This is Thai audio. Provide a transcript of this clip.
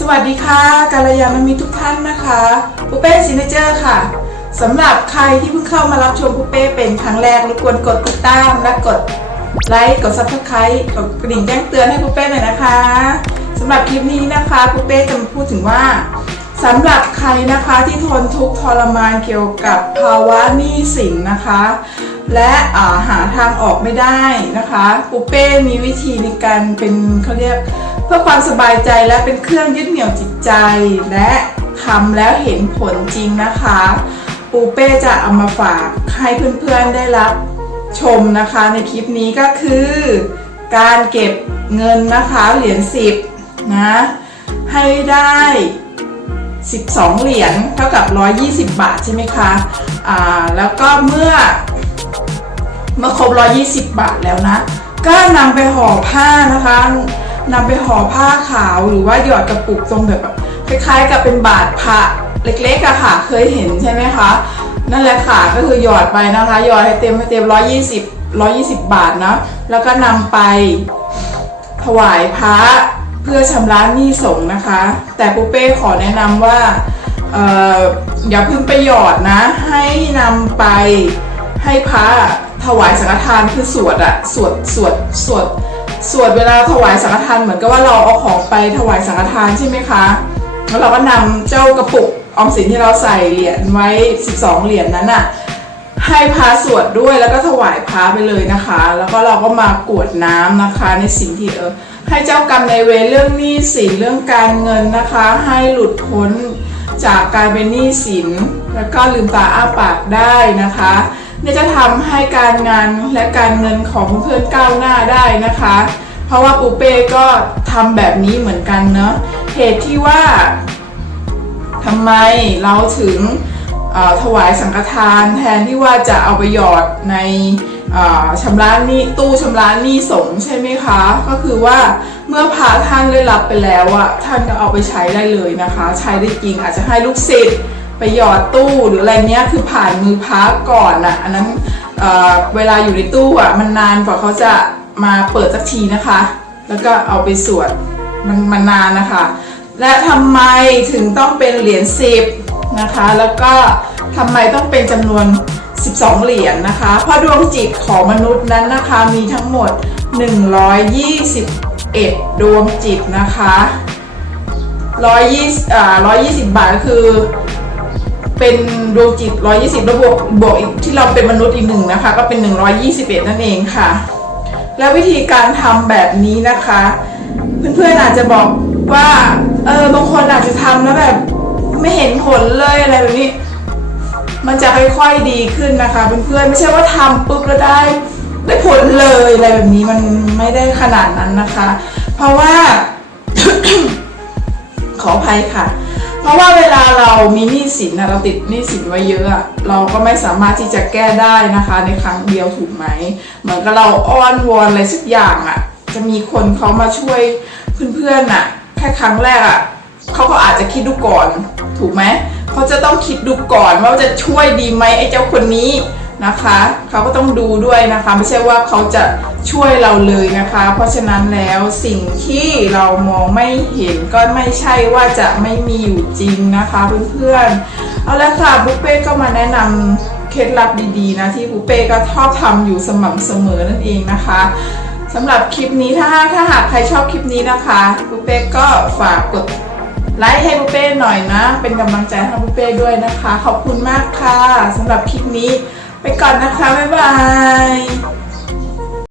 สวัสดีค่ะกาลยามันมีทุกท่านนะคะปุเป้ซินเจอร์ค่ะสำหรับใครที่เพิ่งเข้ามารับชมปุเป้เป็นครั้งแรกรบกวนกดติดตามและกดไลค์กดซับสไครต์กดกระดิ่งแจ้งเตือนให้ปุเป้หน่อยนะคะสำหรับคลิปนี้นะคะปุเป้จะมาพูดถึงว่าสำหรับใครนะคะที่ทนทุกข์ทรมานเกี่ยวกับภาวะหนี้สินนะคะ และาหาทางออกไม่ได้นะคะปุเป้มีวิธีในการเป็นเขาเรียก เพื่อความสบายใจและเป็นเครื่องยึดเหนี่ยวจิตใจ และทำแล้วเห็นผลจริงนะคะ ปูเป้จะเอามาฝากให้เพื่อนๆได้รับชมนะคะ ในคลิปนี้ก็คือ การเก็บเงินนะคะเหรียญ10นะให้ได้ 12 เหรียญเท่ากับ 120 บาทใช่ไหมคะอ่าแล้วก็เมื่อเมื่อครบ 120 บาทแล้วนะ ก็นำไปห่อผ้านะคะ นำไปห่อผ้าขาวหรือว่าหยอดกระปุกตรงแบบคล้ายๆ กับเป็นบาทพระเล็กๆอะค่ะ เคยเห็นใช่ไหมคะ นั่นแหละค่ะก็คือหยอดไปนะคะหยอดให้เต็มให้เต็ม120 120บาทนะแล้วก็นำไปถวายพระเพื่อชำระหนี้สงฆ์นะคะ แต่ปูเป้ขอแนะนำว่าเอออย่าเพิ่งไปหยอดนะ ให้นำไปให้พระถวายสังฆทานคือสวดอะสวดสวดสวด สวดเวลาถวายสังฆทานเหมือนกับว่าเราเอาของไปถวายสังฆทานใช่ไหมคะแล้วเราก็นำเจ้ากระปุกออมสินที่เราใส่เหรียญไว้ 12 เหรียญนั้นอะให้พระสวดด้วยแล้วก็ถวายพระไปเลยนะคะ แล้วก็เราก็มากรวดน้ำนะคะ ในสิ่งที่เออให้เจ้ากรรมในเวรเรื่องหนี้สินเรื่องการเงินนะคะ ให้หลุดพ้นจากการเป็นหนี้สิน แล้วก็ลืมตาอ้าปากได้นะคะ เนี่ยจะทำให้การงานและการเงินของเพื่อนก้าวหน้าได้นะคะ เพราะว่าปูเป้ก็ทำแบบนี้เหมือนกันเนาะเหตุที่ว่าทำไมเราถึงถวายสังฆทานแทนที่ว่าจะเอาไปหยอดในเอ่อชำระหนี้ตู้ชำระหนี้สงใช่ไหมคะ ก็คือว่าเมื่อพระท่านได้รับไปแล้วอะท่านก็เอาไปใช้ได้เลยนะคะ ใช้ได้จริงอาจจะให้ลูกศิษย์ ไปหยอดตู้หรืออะไรเนี้ยคือผ่านมือพระก่อนอะอันนั้นเเวลาอยู่ในตู้อะมันนานกว่าเขาจะมาเปิดสักทีนะคะ แล้วก็เอาไปสวดมันมันนานนะคะ และทำไมถึงต้องเป็นเหรียญ10นะคะ แล้วก็ทำไมต้องเป็นจำนวน 12 เหรียญนะคะ เพราะดวงจิตของมนุษย์นั้นนะคะมีทั้งหมด 121 ดวงจิตนะคะ120อ่า120 บาทก็คือ เป็นดวงจิต 120 แล้วบวกบวกอีกที่เราเป็นมนุษย์อีกหนึ่งนะคะ ก็เป็น 121 นั่นเองค่ะ แล้ววิธีการทำแบบนี้นะคะ เพื่อนๆอาจจะบอกว่าเออบางคนอาจจะทำแล้วแบบไม่เห็นผลเลยอะไรแบบนี้ มันจะค่อยๆดีขึ้นนะคะเพื่อนๆไม่ใช่ว่าทำปุ๊บแล้วได้ได้ผลเลยอะไรแบบนี้มันไม่ได้ขนาดนั้นนะคะ เพราะว่าขออภัยค่ะ เพราะว่าเวลาเรามีหนี้สินนะเราติดหนี้สินไว้เยอะอะเราก็ไม่สามารถที่จะแก้ได้นะคะ ในครั้งเดียวถูกไหมเหมือนกับเราอ้อนวอนอะไรสักอย่างอะจะมีคนเขามาช่วยเพื่อนๆอะแค่ครั้งแรกอะเขาก็อาจจะคิดดูก่อน ถูกไหมเขาจะต้องคิดดูก่อนว่าจะช่วยดีไหมไอ้เจ้าคนนี้ นะคะเขาก็ต้องดูด้วยนะคะ ไม่ใช่ว่าเขาจะช่วยเราเลยนะคะ เพราะฉะนั้นแล้วสิ่งที่เรามองไม่เห็นก็ไม่ใช่ว่าจะไม่มีอยู่จริงนะคะเพื่อนๆเอาละค่ะบุฟเป้ก็มาแนะนำเคล็ดลับดีๆนะที่บุฟเป้ก็ชอบทำอยู่สม่ำเสมอนั่นเองนะคะสำหรับคลิปนี้ถ้าถ้าหากใครชอบคลิปนี้นะคะบุฟเป้ก็ฝากกดไลค์ให้บุเป้หน่อยนะ เป็นกำลังใจให้บุเป้ด้วยนะคะ ขอบคุณมากค่ะสำหรับคลิปนี้ ไปก่อนนะคะ บ๊ายบาย